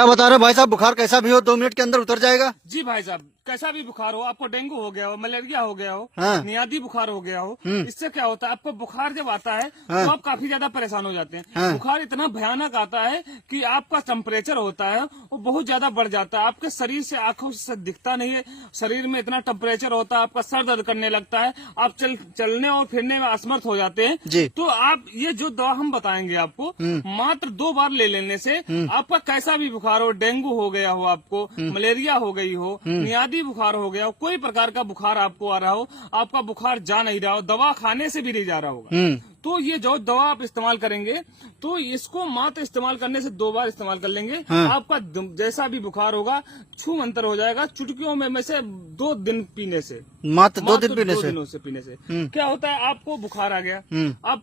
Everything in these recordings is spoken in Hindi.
क्या बता रहे हो भाई साहब, बुखार कैसा भी हो 2 मिनट के अंदर उतर जाएगा? जी भाई साहब, कैसा भी बुखार हो, आपको डेंगू हो गया हो, मलेरिया हो गया हो, हाँ। नियादी बुखार हो गया हो, इससे क्या होता है, आपको बुखार जब आता है हाँ। तो आप काफी ज्यादा परेशान हो जाते हैं। हाँ। बुखार इतना भयानक आता है कि आपका टेम्परेचर होता है वो बहुत ज्यादा बढ़ जाता है, आपके शरीर से आंखों से दिखता नहीं है, शरीर में इतना टेम्परेचर होता है, आपका सर दर्द करने लगता है, आप चलने और फिरने में असमर्थ हो जाते हैं। जी। तो आप ये जो दवा हम बताएंगे आपको मात्र 2 बार ले लेने से आपका कैसा भी बुखार हो, डेंगू हो गया हो, आपको मलेरिया हो गई हो, नियादी बुखार हो गया हो, कोई प्रकार का बुखार आपको आ रहा हो, आपका बुखार जा नहीं रहा हो, दवा खाने से भी नहीं जा रहा होगा, तो ये जो दवा आप इस्तेमाल करेंगे तो इसको मात्र इस्तेमाल करने से 2 बार इस्तेमाल कर लेंगे। हाँ। आपका जैसा भी बुखार होगा छू मंतर हो जाएगा चुटकियों में से 2 दिन पीने से, मात्र 2 दिन पीने 2 से? दिनों से पीने से क्या होता है, आपको बुखार आ गया, आप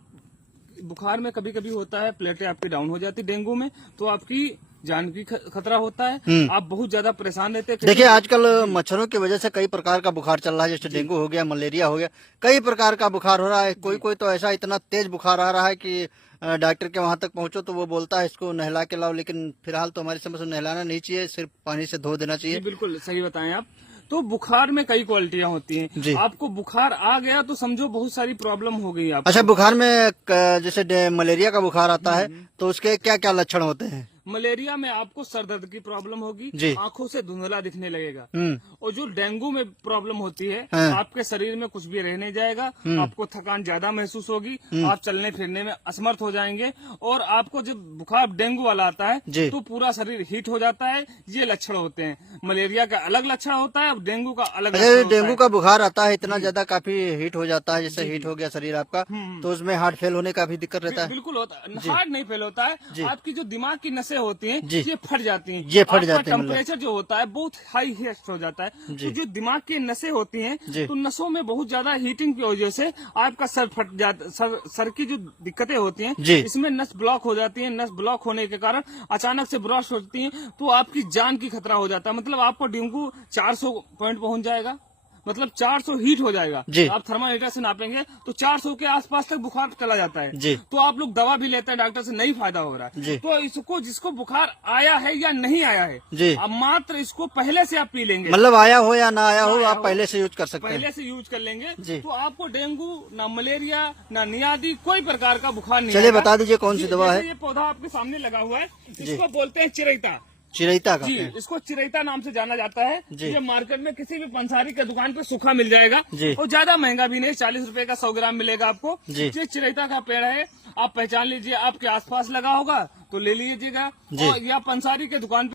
बुखार में कभी कभी होता है प्लेटें आपकी डाउन हो जाती डेंगू में, तो आपकी जान की खतरा होता है, आप बहुत ज्यादा परेशान रहते हैं। देखिए आजकल मच्छरों की वजह से कई प्रकार का बुखार चल रहा है, जैसे डेंगू हो गया, मलेरिया हो गया, कई प्रकार का बुखार हो रहा है। कोई कोई तो ऐसा इतना तेज बुखार आ रहा है कि डॉक्टर के वहां तक पहुंचो तो वो बोलता है इसको नहला के लाओ, लेकिन फिलहाल तो हमारी समझ से नहलाना नहीं चाहिए, सिर्फ पानी से धो देना चाहिए। बिल्कुल सही बताएं आप। तो बुखार में कई क्वालिटियां होती हैं, आपको बुखार आ गया तो समझो बहुत सारी प्रॉब्लम हो गई आपको। अच्छा, बुखार में जैसे मलेरिया का बुखार आता है तो उसके क्या क्या लक्षण होते हैं? मलेरिया में आपको सर दर्द की प्रॉब्लम होगी, आंखों से धुंधला दिखने लगेगा, और जो डेंगू में प्रॉब्लम होती है आपके शरीर में कुछ भी रह नहीं जाएगा, आपको थकान ज्यादा महसूस होगी, आप चलने फिरने में असमर्थ हो जाएंगे, और आपको जब बुखार डेंगू वाला आता है तो पूरा शरीर हीट हो जाता है। ये लक्षण होते हैं, मलेरिया का अलग लक्षण होता है, डेंगू का अलग लक्षण होता है। डेंगू का बुखार आता है इतना ज्यादा काफी हीट हो जाता है, जैसे हीट हो गया शरीर आपका, तो उसमें हार्ट फेल होने का भी दिक्कत रहता है? बिल्कुल होता है, हार्ट नहीं फेल होता है, आपकी जो दिमाग की नसें होती हैं ये फट जाती हैं, ये फट जाते हैं, टेम्परेचर जो होता है बहुत हाई हीट हो जाता है, तो जो दिमाग की नसें होती हैं तो नसों में बहुत ज्यादा हीटिंग की वजह से आपका सर फट जाता, सर की जो दिक्कतें होती हैं इसमें नस ब्लॉक हो जाती है, नस ब्लॉक होने के कारण अचानक से ब्रश होती है तो आपकी जान की खतरा हो जाता है, मतलब आपको डेंगू 400 पॉइंट पहुंच जाएगा, मतलब 400 हीट हो जाएगा। आप थर्मामीटर से नापेंगे तो 400 के आसपास तक बुखार चला जाता है, तो आप लोग दवा भी लेते हैं डॉक्टर से, नहीं फायदा हो रहा है। तो इसको जिसको बुखार आया है या नहीं आया है, अब मात्र इसको पहले से आप पी लेंगे, मतलब आया हो या ना आया हो, आप पहले से यूज कर सकते हैं। पहले से यूज कर लेंगे तो आपको डेंगू ना मलेरिया ना नियादी कोई प्रकार का बुखार नहीं। चलिए बता दीजिए कौन सी दवा है? ये पौधा आपके सामने लगा हुआ है, इसको बोलते हैं चिरैता। चिरैता का? इसको चिरैता नाम से जाना जाता है। ये मार्केट में किसी भी पंसारी के दुकान पे सूखा मिल जाएगा, और ज्यादा महंगा भी नहीं, 40 रुपए का 100 ग्राम मिलेगा आपको। ये चिरैता का पेड़ है, आप पहचान लीजिए, आपके आसपास लगा होगा तो ले लीजिएगा, या पंसारी के दुकान